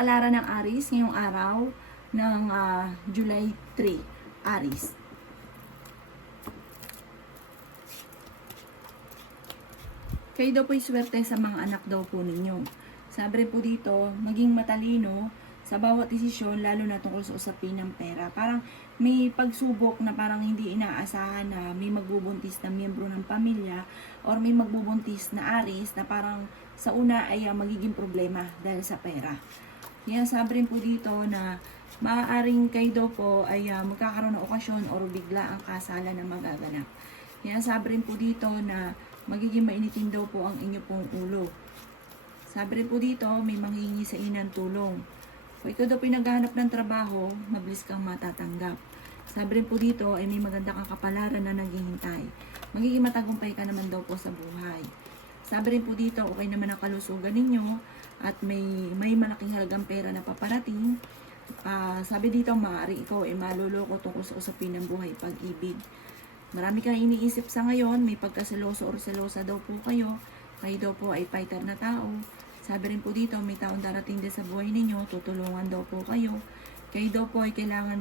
kapalaran ng Aries ngayong araw ng July 3, Aries. Kayo daw po'y swerte sa mga anak daw po ninyo. Sabi rin po dito, maging matalino sa bawat desisyon, lalo na tungkol sa usapin ng pera. Parang may pagsubok na parang hindi inaasahan na may magbubuntis na miyembro ng pamilya or may magbubuntis na Aries na parang sa una ay magiging problema dahil sa pera. Kaya sabi rin po dito na maaaring kayo daw po ay magkakaroon ng okasyon or bigla ang kasalan na magaganap. Kaya sabi rin po dito na magiging mainitin daw po ang inyo pong ulo. Sabi rin po dito, may manghingi sa inyo ng tulong. Kung ikaw daw pinaghahanap ng trabaho, mabilis kang matatanggap. Sabi rin po dito, ay may maganda kang kapalaran na naghihintay. Magiging matagumpay ka naman daw po sa buhay. Sabi rin po dito, okay naman ang kalusugan ninyo at may malaking halagang pera na paparating. Sabi dito, maaari ikaw ay maluloko tungkol sa usapin ng buhay, pag-ibig. Marami kang iniisip sa ngayon, may pagkaseloso or selosa daw po kayo. Kayo daw po ay fighter na tao. Sabi rin po dito, may taong darating din sa buhay ninyo, tutulungan daw po kayo. Kayo daw po ay kailangan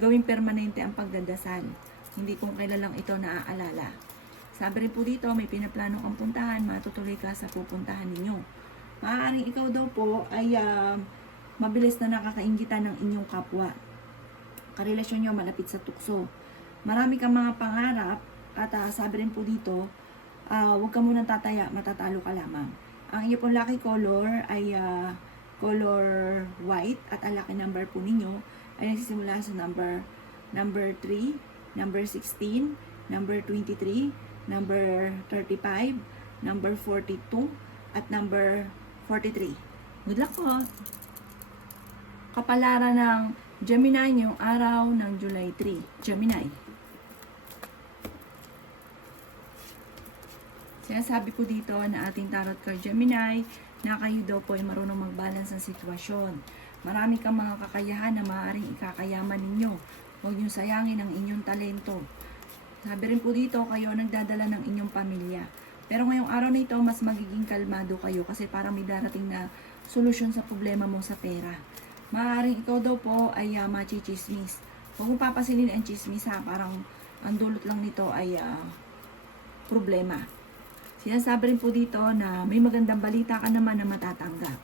gawing permanente ang pagdadasal. Hindi kung kailan lang ito naaalala. Sabi rin po dito, may pinaplano kang puntahan, matutuloy ka sa pupuntahan ninyo. Maaaring ikaw daw po ay mabilis na nakakainggitan ng inyong kapwa. Karelasyon nyo malapit sa tukso. Marami kang mga pangarap at sabi rin po dito, huwag ka munang tataya, matatalo ka lamang. Ang inyo pong lucky color ay color white at ang lucky number po ninyo ay nagsisimula sa number 3, number 16, number 23, number 35, number 42, at number 43. Good luck po! Kapalaran ng Gemini ngayong araw ng July 3. Gemini. Sinasabi po dito na ating tarot card Gemini na kayo daw po ay marunong mag-balance ng sitwasyon. Marami kang mga kakayahan na maaaring ikakayaman ninyo. Huwag niyong sayangin ang inyong talento. Sabi rin po dito, kayo nagdadala ng inyong pamilya. Pero ngayong araw na ito, mas magiging kalmado kayo kasi parang may darating na solusyon sa problema mo sa pera. Maaaring ikaw daw po ay machichismis. Huwag mong papasilin ang chismis ha, parang ang dulot lang nito ay problema. Sinasabi rin po dito na may magandang balita ka naman na matatanggap.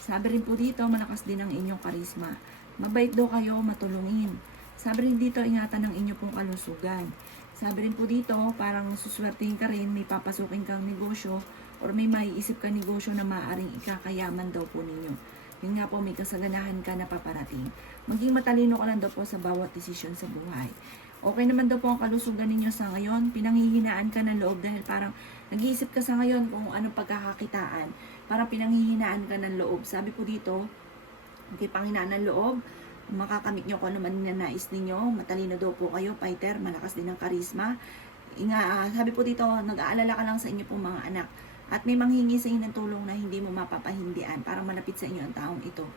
Sabi rin po dito, malakas din ang inyong karisma. Mabait daw kayo, matulungin. Sabi rin dito, ingatan ang inyong pong kalusugan. Sabi rin po dito, parang suswertein ka rin, may papasukin kang negosyo or may maiisip kang negosyo na maaaring ikakayaman daw po ninyo. Yun nga po, may kasaganahan ka na paparating. Maging matalino ka lang daw po sa bawat desisyon sa buhay. Okay naman daw po ang kalusugan ninyo sa ngayon. Pinanghihinaan ka ng loob dahil parang nag-iisip ka sa ngayon kung anong pagkakakitaan. Parang pinanghihinaan ka ng loob. Sabi po dito, okay, panghinaan ng loob, makakamit nyo kung ano man ninanais ninyo. Matalino daw po kayo, fighter, malakas din ang karisma. Sabi po dito, nag-aalala ka lang sa inyo pong mga anak. At may manghingi sa inyo ng tulong na hindi mo mapapahindian para malapit sa inyo ang taong ito.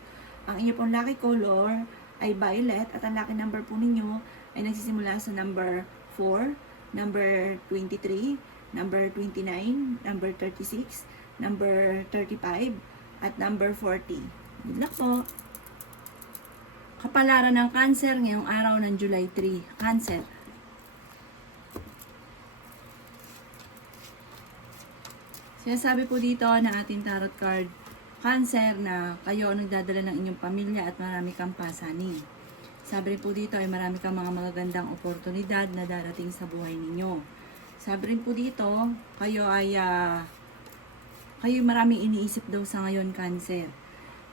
Ang inyo pong lucky color ay violet at ang lucky number po ninyo ay nagsisimula sa number 4, number 23, number 29, number 36, number 35, at number 40. Good luck po! Kapalaran ng Cancer ngayong araw ng July 3. Cancer. Sinasabi po dito na ating tarot card Cancer na kayo ang nagdadala ng inyong pamilya at marami kang pasanin. Sabi rin po dito ay marami kang mga magagandang oportunidad na darating sa buhay ninyo. Sabi rin po dito, kayo maraming iniisip daw sa ngayon, Cancer.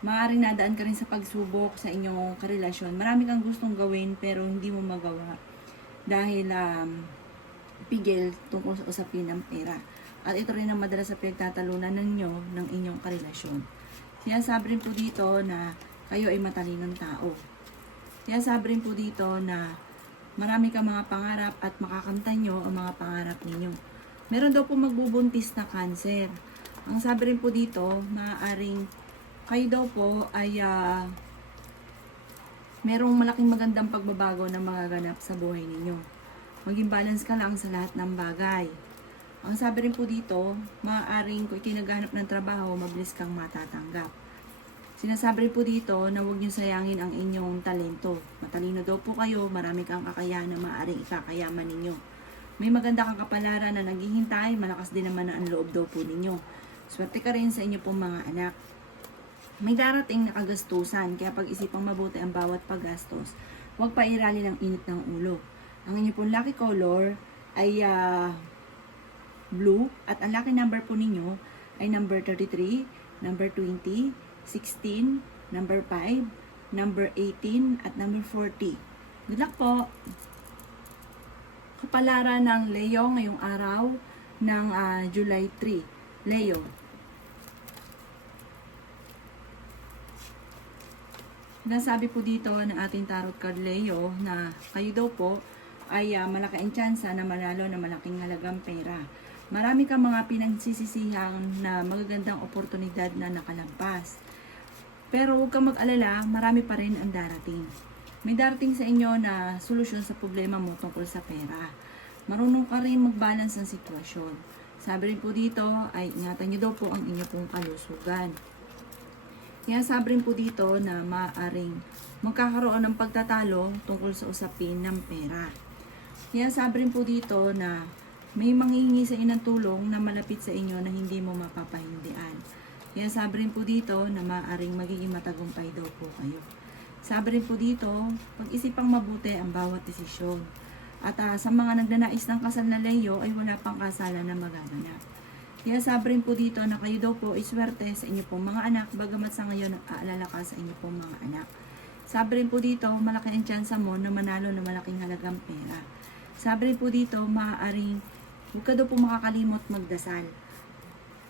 Maaaring nadaan ka rin sa pagsubok sa inyong karelasyon. Marami kang gustong gawin pero hindi mo magawa dahil pigil tungkol sa usapin ng pera. At ito rin ang madalas sa pinagtatalunan ninyo ng inyong karelasyon. Sinasabi rin po dito na kayo ay matalinong tao. Sinasabi rin po dito na marami kang mga pangarap at makakamtan nyo ang mga pangarap ninyo. Meron daw po magbubuntis na Cancer. Ang sabi rin po dito, maaaring kayo daw po ay merong malaking magandang pagbabago na magaganap sa buhay ninyo. Maging balance ka lang sa lahat ng bagay. Ang sabi rin po dito, maaaring kung itinaghanap ng trabaho, mabilis kang matatanggap. Sinasabi po dito na huwag niyo sayangin ang inyong talento. Matalino daw po kayo, marami kang kakayahan na maaaring ikakayaman ninyo. May maganda kang kapalaran na naghihintay, malakas din naman ang loob daw po ninyo. Swerte ka rin sa inyo pong mga anak. May darating na kagastusan, kaya pag-isipang mabuti ang bawat paggastos. Huwag pa irali ng init ng ulo. Ang inyo pong lucky color ay blue at ang lucky number po ninyo ay number 33, number 20, 16, number 5, number 18, at number 40. Good luck po! Kapalaran ng Leo ngayong araw ng July 3. Leo. Nasabi po dito ng ating tarot card Leo na kayo daw po ay malaki ang tsansa na manalo na malaking halagang pera. Marami kang mga pinagsisisihang na magagandang oportunidad na nakalampas. Pero huwag kang mag-alala, marami pa rin ang darating. May darating sa inyo na solusyon sa problema mo tungkol sa pera. Marunong ka rin mag-balance ng sitwasyon. Sabi rin po dito ay ingatan nyo daw po ang inyo pong kalusugan. Kaya sabi rin po dito na maaaring magkakaroon ng pagtatalo tungkol sa usapin ng pera. Kaya sabi rin po dito na may manghihingi sa inyo ng tulong na malapit sa inyo na hindi mo mapapahindian. Kaya sabi rin po dito na maaaring magiging matagumpay daw po kayo. Sabi rin po dito, pag-isipang mabuti ang bawat desisyon. At sa mga nagnanais ng kasal na Leo ay wala pang kasalan na magaganap. Kaya sabi rin po dito na kayo daw po ay swerte sa inyo pong mga anak, bagamat sa ngayon nag-aalala ka sa inyo pong mga anak. Sabi rin po dito, malaki ang tsansa mo na manalo na malaking halagang pera. Sabi rin po dito, maaaring huwag ka daw po makakalimot magdasal.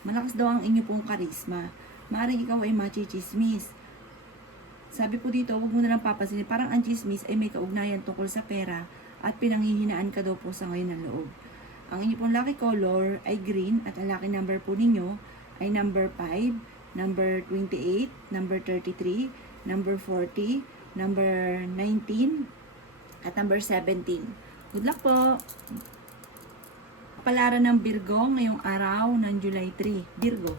Malakas daw ang inyo pong karisma. Maaaring ikaw ay machichismis. Sabi po dito, huwag mo na lang papansinin. Parang ang chismis ay may kaugnayan tungkol sa pera at pinanghihinaan ka daw po sa ngayon ng loob. Ang inyo pong lucky color ay green at ang lucky number po ninyo ay number 5, number 28, number 33, number 40, number 19, at number 17. Good luck po! Kapalaran ng Virgo ngayong araw ng July 3. Virgo.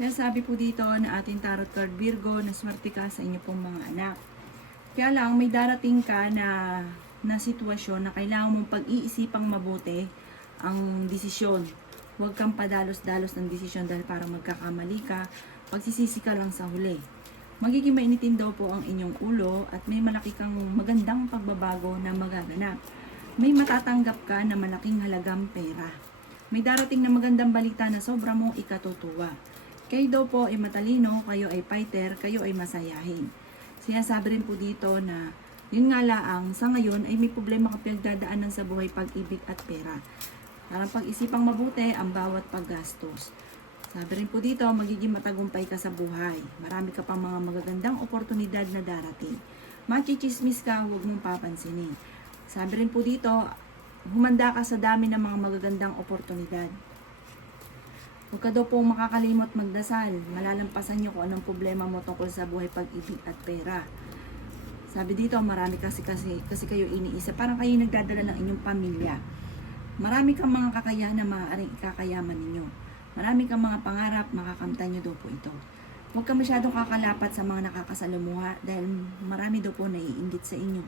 Sinasabi po dito na ating tarot card Virgo na swerte ka sa inyo pong mga anak. Kaya lang may darating ka na sitwasyon na kailangan mong pag-iisipang mabuti ang desisyon. Huwag kang padalos-dalos ng desisyon dahil para magkakamali ka, pagsisisi ka lang sa huli. Magiging mainitin daw po ang inyong ulo at may malaki kang magandang pagbabago na magaganap. May matatanggap ka na malaking halagang pera. May darating na magandang balita na sobra mong ikatutuwa. Kayo daw po ay matalino, kayo ay fighter, kayo ay masayahin. Sinasabi rin po dito na yun nga laang sa ngayon ay may problema ka pinagdadaanan sa buhay, pag-ibig at pera. Parang pag-isipang mabuti ang bawat paggastos. Sabi rin po dito, magiging matagumpay ka sa buhay. Marami ka pang mga magagandang oportunidad na darating. Machichismis ka, huwag mong papansinin. Sabi rin po dito, humanda ka sa dami ng mga magagandang oportunidad. Huwag ka daw pong makakalimot magdasal. Malalampasan niyo kung anong problema mo tungkol sa buhay, pag-ibig at pera. Sabi dito, marami kasi kayo iniisa. Parang kayo nagdadala ng inyong pamilya. Marami kang mga kakayahan na maaaring ikakayaman ninyo. Marami kang mga pangarap, makakamtan nyo daw po ito. Huwag ka masyadong kakalapat sa mga nakakasalumuha dahil marami daw po naiinggit sa inyo.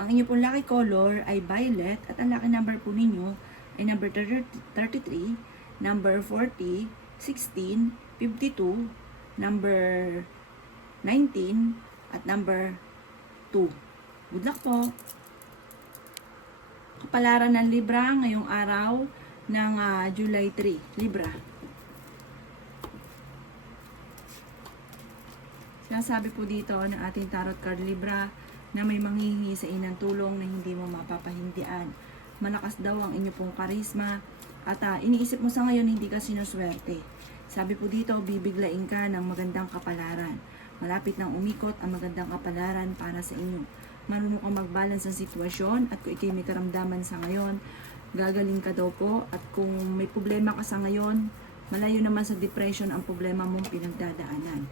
Ang inyo pong lucky color ay violet at ang lucky number po ninyo ay number 33, number 40, 16, 52, number 19, at number 2. Good luck po! Kapalaran ng Libra ngayong araw ng July 3. Libra. Sinasabi po dito ng ating tarot card Libra na may manghihingi sa inang tulong na hindi mo mapapahindian. Malakas daw ang inyo pong karisma at iniisip mo sa ngayon hindi ka sinuswerte. Sabi po dito, bibiglain ka ng magandang kapalaran. Malapit nang umikot ang magandang kapalaran para sa inyo. Marunong kang mag-balance ang sitwasyon at kung ikaw may karamdaman sa ngayon, gagaling ka daw po at kung may problema ka sa ngayon, malayo naman sa depression ang problema mong pinagdadaanan.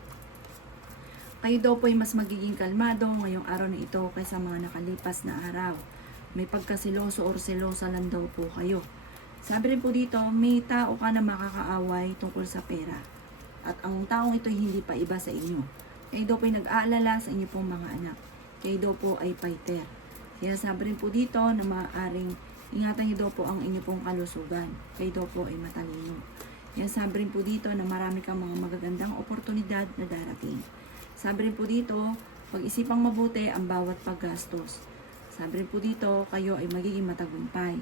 Kayo daw po ay mas magiging kalmado ngayong araw na ito kaysa mga nakalipas na araw. May pagkasiloso or selosa lang daw po kayo. Sabi rin po dito, may tao ka na makakaaway tungkol sa pera. At ang taong ito hindi pa iba sa inyo. Kayo daw po ay nag-aalala sa inyo pong mga anak. Kayo daw po ay fighter. Kaya sabi rin po dito na maaaring ingatan niyo daw po ang inyo pong kalusugan. Kayo daw po ay matalino. Kaya sabi rin po dito na marami kang mga magagandang oportunidad na darating. Sabi rin po dito, pag-isipang mabuti ang bawat paggastos. Sabi rin po dito, kayo ay magiging matagumpay.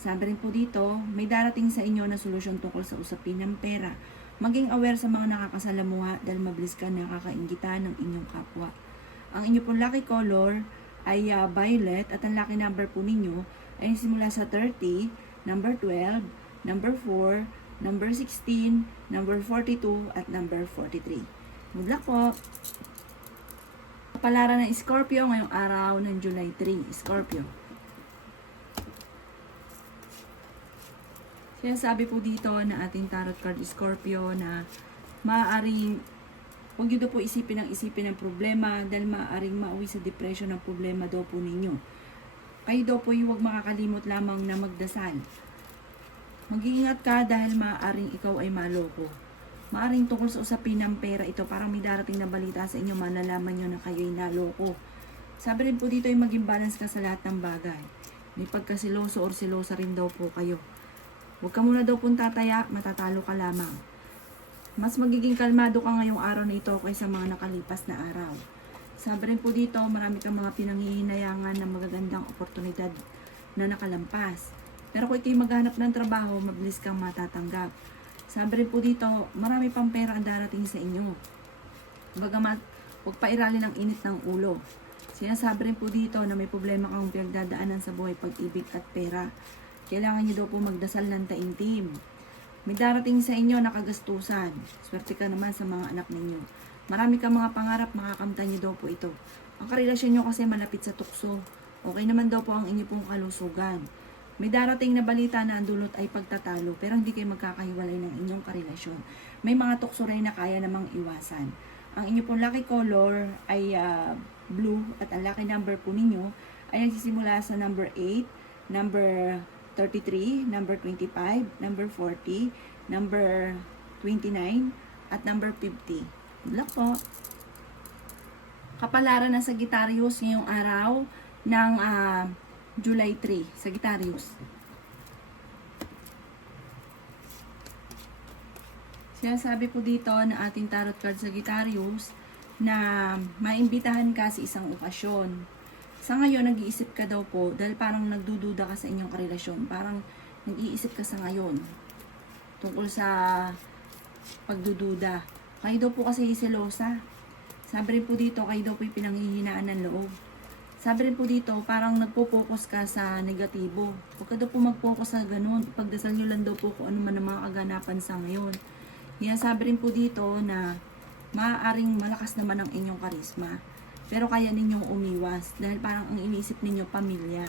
Sabi rin po dito, may darating sa inyo na solusyon tungkol sa usapin ng pera. Maging aware sa mga nakakasalamuha dahil mabilis ka nakakainggitan ng inyong kapwa. Ang inyo pong lucky color ay violet at ang lucky number po ninyo ay simula sa 30, number 12, number 4, number 16, number 42 at number 43. Good luck po! Kapalaran ng Scorpio ngayong araw ng July 3. Scorpio. Kaya sabi po dito na ating tarot card Scorpio na maaaring huwag nyo daw po isipin ng problema dahil maaaring mauwi sa depression ng problema daw po ninyo. Kayo daw po huwag makakalimot lamang na magdasal. Mag-iingat ka dahil maaaring ikaw ay maloko. Maaaring tungkol sa usapin ng pera ito, parang may darating na balita sa inyo, malalaman nyo na kayo ay naloko. Sabi rin po dito ay maging balance ka sa lahat ng bagay. May pagkasiloso or silosa rin daw po kayo. Huwag ka muna daw pong tataya, matatalo ka lamang. Mas magiging kalmado ka ngayong araw na ito kaysa mga nakalipas na araw. Sabi rin po dito, marami kang mga pinanghihinayangan ng magagandang oportunidad na nakalampas. Pero kung ito'y maghanap ng trabaho, mabilis kang matatanggap. Sabi rin po dito, marami pang pera ang darating sa inyo. Bagamat, huwag pa iralin ang init ng ulo. Sinasabi rin po dito na may problema kang pinagdadaanan sa buhay, pag-ibig at pera. Kailangan nyo daw po magdasal ng taimtim. May darating sa inyo na kagastusan. Swerte ka naman sa mga anak ninyo. Marami kang mga pangarap, makakamtan nyo daw po ito. Ang karelasyon nyo kasi malapit sa tukso. Okay naman daw po ang inyo pong kalusugan. May darating na balita na ang dulot ay pagtatalo, pero hindi kayo magkakahiwalay ng inyong karelasyon. May mga tukso rin na kaya namang iwasan. Ang inyo pong lucky color ay blue at ang lucky number po ninyo ay nagsisimula sa number 8, number 33, number 25, number 40, number 29, at number 50. Good luck po! Kapalaran ng Sagittarius ngayong araw ng July 3. Sagittarius. Sinasabi po dito na ating tarot card Sagittarius na maimbitahan ka sa isang okasyon. Sa ngayon, nag-iisip ka daw po dahil parang nagdududa ka sa inyong karelasyon. Parang nag-iisip ka sa ngayon tungkol sa pagdududa. Kayo daw po kasi selosa. Sabi rin po dito, kayo daw po pinanghihinaan ng loob. Sabi rin po dito, parang nagpo-focus ka sa negatibo. Huwag ka daw po mag-focus sa ganun. Pagdasal nyo lang daw po kung ano man ang mga kaganapan sa ngayon. Kaya sabi rin po dito na maaaring malakas naman ang inyong karisma. Pero kaya ninyong umiwas dahil parang ang iniisip ninyo pamilya.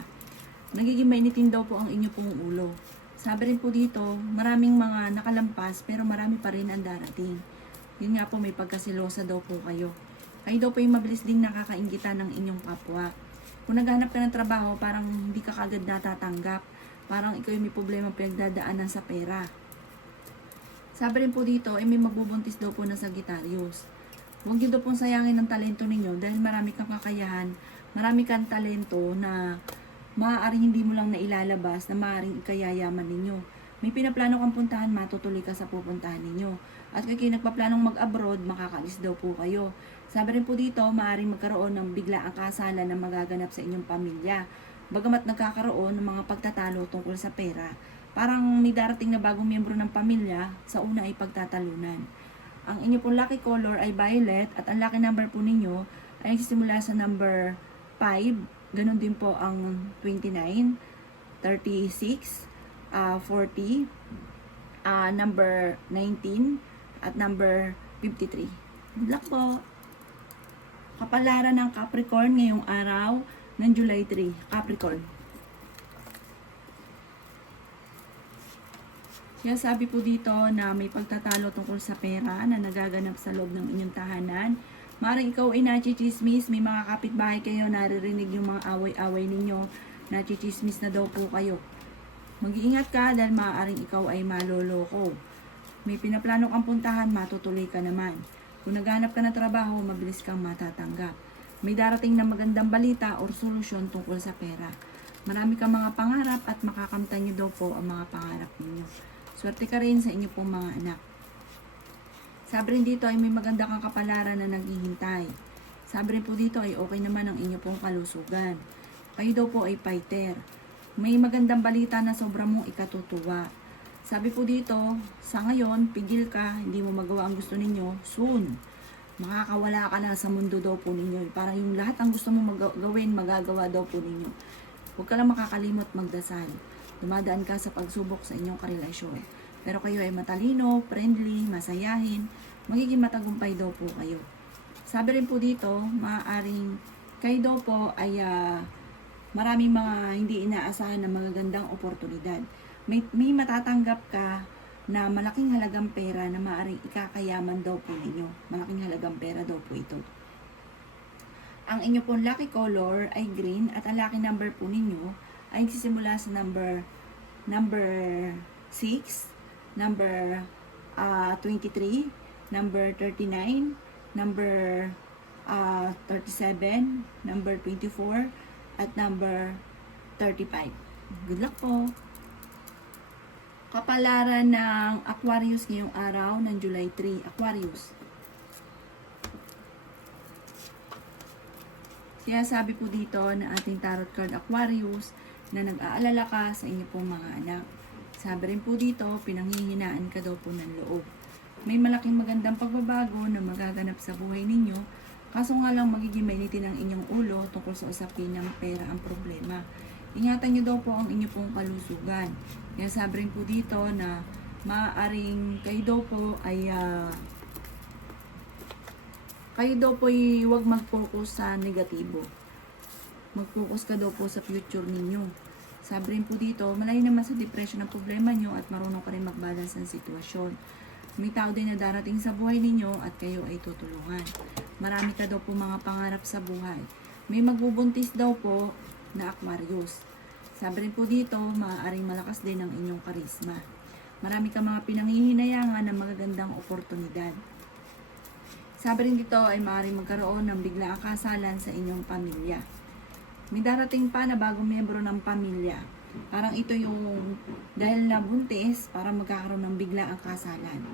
Nagiging mainitin daw po ang inyo pong ulo. Sabi rin po dito, maraming mga nakalampas pero marami pa rin ang darating. Yun nga po, may pagkasilosa daw po kayo. Kayo daw po yung mabilis ding nakakainggitan ng inyong kapwa. Kung naghanap ka ng trabaho, parang hindi ka kagad natatanggap. Parang ikaw yung may problema pinagdadaanan sa pera. Sabi rin po dito, may mabubuntis daw po na Sagittarius. Huwag nyo daw pong sayangin ang talento ninyo dahil marami kang kakayahan, marami kang talento na maaaring hindi mo lang nailalabas na maaaring ikayayaman ninyo. May pinaplano kang puntahan, matutuloy ka sa pupuntahan ninyo. At kung kayo nagpaplanong mag-abroad, makakaalis daw po kayo. Sabi rin po dito, maaaring magkaroon ng biglaang kasalan na magaganap sa inyong pamilya. Bagamat nagkakaroon ng mga pagtatalo tungkol sa pera, parang may darating na bagong miyembro ng pamilya, sa una ay pagtatalunan. Ang inyo pong lucky color ay violet at ang lucky number po ninyo ay nagsisimula sa number 5. Ganon din po ang 29, 36, 40, number 19, at number 53. Good luck po! Kapalaran ng Capricorn ngayong araw ng July 3. Capricorn. Kaya sabi po dito na may pagtatalo tungkol sa pera na nagaganap sa loob ng inyong tahanan. Maring ikaw ay nachichismis, may mga kapitbahay kayo, naririnig yung mga away-away ninyo, nachichismis na daw po kayo. Mag-iingat ka dahil maaaring ikaw ay maloloko. May pinaplano kang puntahan, matutuloy ka naman. Kung naghanap ka ng trabaho, mabilis kang matatanggap. May darating na magandang balita o solusyon tungkol sa pera. Marami kang mga pangarap at makakamtan niyo daw po ang mga pangarap ninyo. Swerte ka rin sa inyo pong mga anak. Sabi rin dito ay may maganda kang kapalaran na naghihintay. Sabi rin po dito ay okay naman ang inyo pong kalusugan. Kayo daw po ay fighter. May magandang balita na sobra mong ikatutuwa. Sabi po dito, sa ngayon, pigil ka, hindi mo magawa ang gusto ninyo, soon. Makakawala ka na sa mundo daw po ninyo. Parang yung lahat ang gusto mong gawin, magagawa daw po ninyo. Huwag ka lang makakalimot magdasal. Dumadaan ka sa pagsubok sa inyong karelasyon. Pero kayo ay matalino, friendly, masayahin, magiging matagumpay daw po kayo. Sabi rin po dito, maaaring kayo daw po ay maraming mga hindi inaasahan na magagandang oportunidad. May matatanggap ka na malaking halagang pera na maaaring ikakayaman daw po ninyo. Malaking halagang pera daw po ito. Ang inyo pong lucky color ay green at ang lucky number po ninyo ay nagsisimula sa number 6, number 23, number 39, number 37, number 24, at number 35. Good luck po! Kapalaran ng Aquarius ngayong araw ng July 3. Aquarius. Kaya sabi po dito na ating tarot card Aquarius na nag-aalala ka sa inyo pong mga anak. Sabi rin po dito, pinanghihinaan ka daw po ng loob. May malaking magandang pagbabago na magaganap sa buhay ninyo, kaso nga lang magiging mainitin ang inyong ulo tungkol sa usapin ng pera ang problema. Ingatan nyo daw po ang inyong pong kalusugan. Kaya sabi rin po dito na maaaring kayo daw po ay huwag mag-focus sa negatibo. Mag-focus ka daw po sa future ninyo. Sabi rin po dito, malayo naman sa depression ang problema nyo at marunong ka rin mag-balance ng sitwasyon. May tao din na darating sa buhay ninyo at kayo ay tutulungan. Marami ka daw po mga pangarap sa buhay. May magbubuntis daw po na Aquarius. Sabi rin po dito, maaaring malakas din ang inyong karisma. Marami ka mga pinanghihinayangan ng magagandang oportunidad. Sabi rin dito ay maaaring magkaroon ng biglaang kasalan sa inyong pamilya. May darating pa na bagong miyembro ng pamilya. Parang ito yung dahil nabuntis, parang magkakaroon ng biglaang kasalan.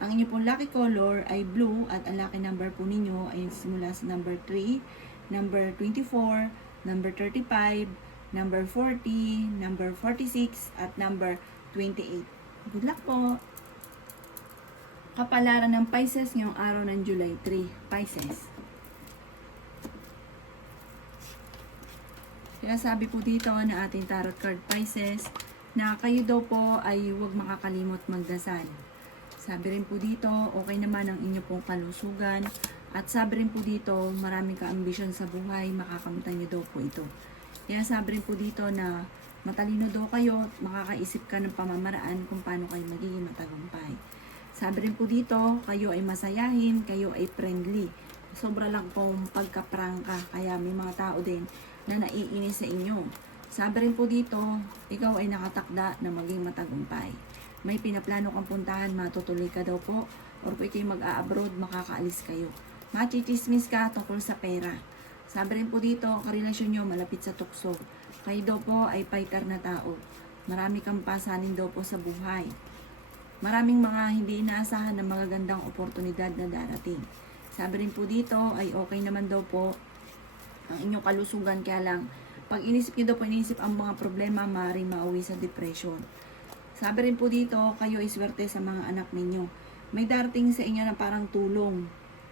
Ang inyo pong lucky color ay blue at ang lucky number po ninyo ay simula sa number 3, number 24, number 35, number 40, number 46, at number 28. Good luck po! Kapalaran ng Pisces ngayong araw ng July 3. Pisces. Kaya sabi po dito na ating tarot card Pisces na kayo daw po ay huwag makakalimot magdasal. Sabi rin po dito, okay naman ang inyo pong kalusugan. At sabi rin po dito, marami ka ambisyon sa buhay, makakamtan niyo daw po ito. Kaya sabi rin po dito na matalino daw kayo, makakaisip ka ng pamamaraan kung paano kayo magiging matagumpay. Sabi rin po dito, kayo ay masayahin, kayo ay friendly. Sobra lang pong pagkaprangka, kaya may mga tao din na naiinis sa inyo. Sabi rin po dito, ikaw ay nakatakda na maging matagumpay. May pinaplano kang puntahan, matutuloy ka daw po. Or kung kayo mag-a-abroad, makakaalis kayo. Machichismis ka tungkol sa pera. Sabi rin po dito, karelasyon nyo malapit sa tukso. Kayo daw po ay fighter na tao. Marami kang pasanin daw po sa buhay. Maraming mga hindi inaasahan na magagandang oportunidad na darating. Sabi rin po dito ay okay naman daw po ang inyong kalusugan, kaya lang pag inisip nyo daw po, inisip ang mga problema, maaaring mauwi sa depression. Sabi rin po dito, kayo ay swerte sa mga anak ninyo. May darating sa inyo na parang tulong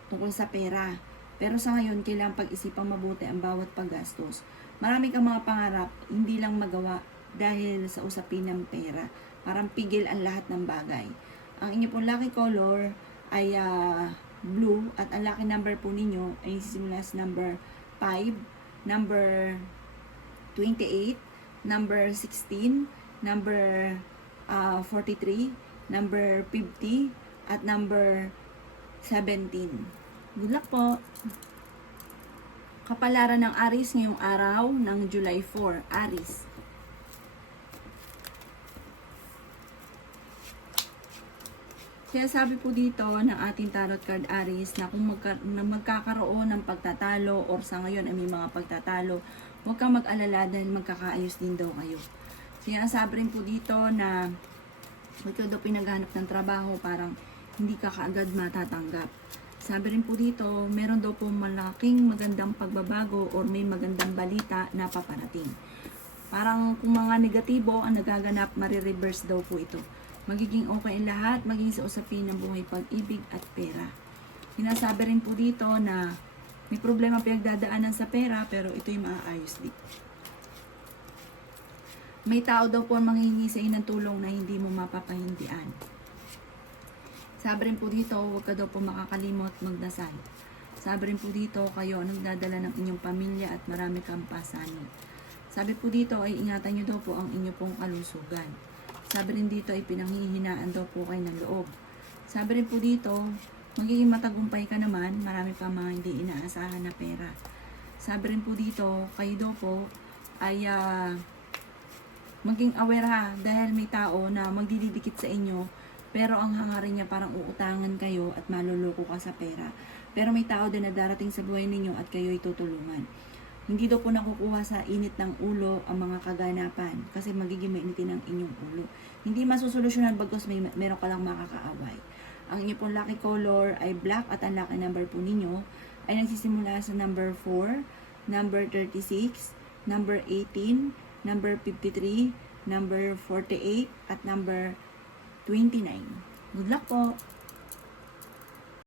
tungkol sa pera. Pero sa ngayon, kailangang pag-isipang mabuti ang bawat paggastos. Marami kang mga pangarap, hindi lang magawa dahil sa usapin ng pera. Parang pigil ang lahat ng bagay. Ang inyo pong lucky color ay blue at ang lucky number po ninyo ay simula sa number 5, number 28, number 16, number 43, number 50, at number 17. Good luck po! Kapalaran ng Aries ngayong araw ng July 4. Aries. Kaya sabi po dito ng ating tarot card Aries na kung magkakaroon ng pagtatalo or sa ngayon ay may mga pagtatalo, huwag kang mag-alala dahil magkakaayos din daw kayo. Kaya sabi rin po dito na ikaw daw pinaghanap ng trabaho, parang hindi ka kaagad matatanggap. Sabi rin po dito, meron daw po malaking magandang pagbabago or may magandang balita na paparating. Parang kung mga negatibo ang nagaganap, marireverse daw po ito. Magiging okay ang lahat, maging sa usapin ng buhay, pag-ibig at pera. Sinasabi rin po dito na may problema pinagdadaanan sa pera pero ito'y maaayos din. May tao daw po ang manghihingi sa inyo ng tulong na hindi mo mapapahindian. Sabi rin po dito, huwag ka daw po makakalimot magdasal. Sabi rin po dito, kayo ang nagdadala ng inyong pamilya at marami kang pasanin. Sabi po dito ay ingatan nyo daw po ang inyo pong kalusugan. Sabi rin dito ay pinanghihinaan daw po kayo ng loob. Sabi rin po dito, magiging matagumpay ka naman, marami pa mga hindi inaasahan na pera. Sabi rin po dito, kayo daw po ay maging aware ha, dahil may tao na magdidikit sa inyo, pero ang hangarin niya parang uutangan kayo at maluloko ka sa pera. Pero may tao din na darating sa buhay ninyo at kayo'y tutulungan. Hindi daw po nakukuha sa init ng ulo ang mga kaganapan kasi magiging mainitin ang inyong ulo. Hindi masusolusyonan bagos meron ka lang makakaaway. Ang inyong pong lucky color ay black at ang lucky number po ninyo ay nagsisimula sa number 4, number 36, number 18, number 53, number 48, at number 29. Good luck po!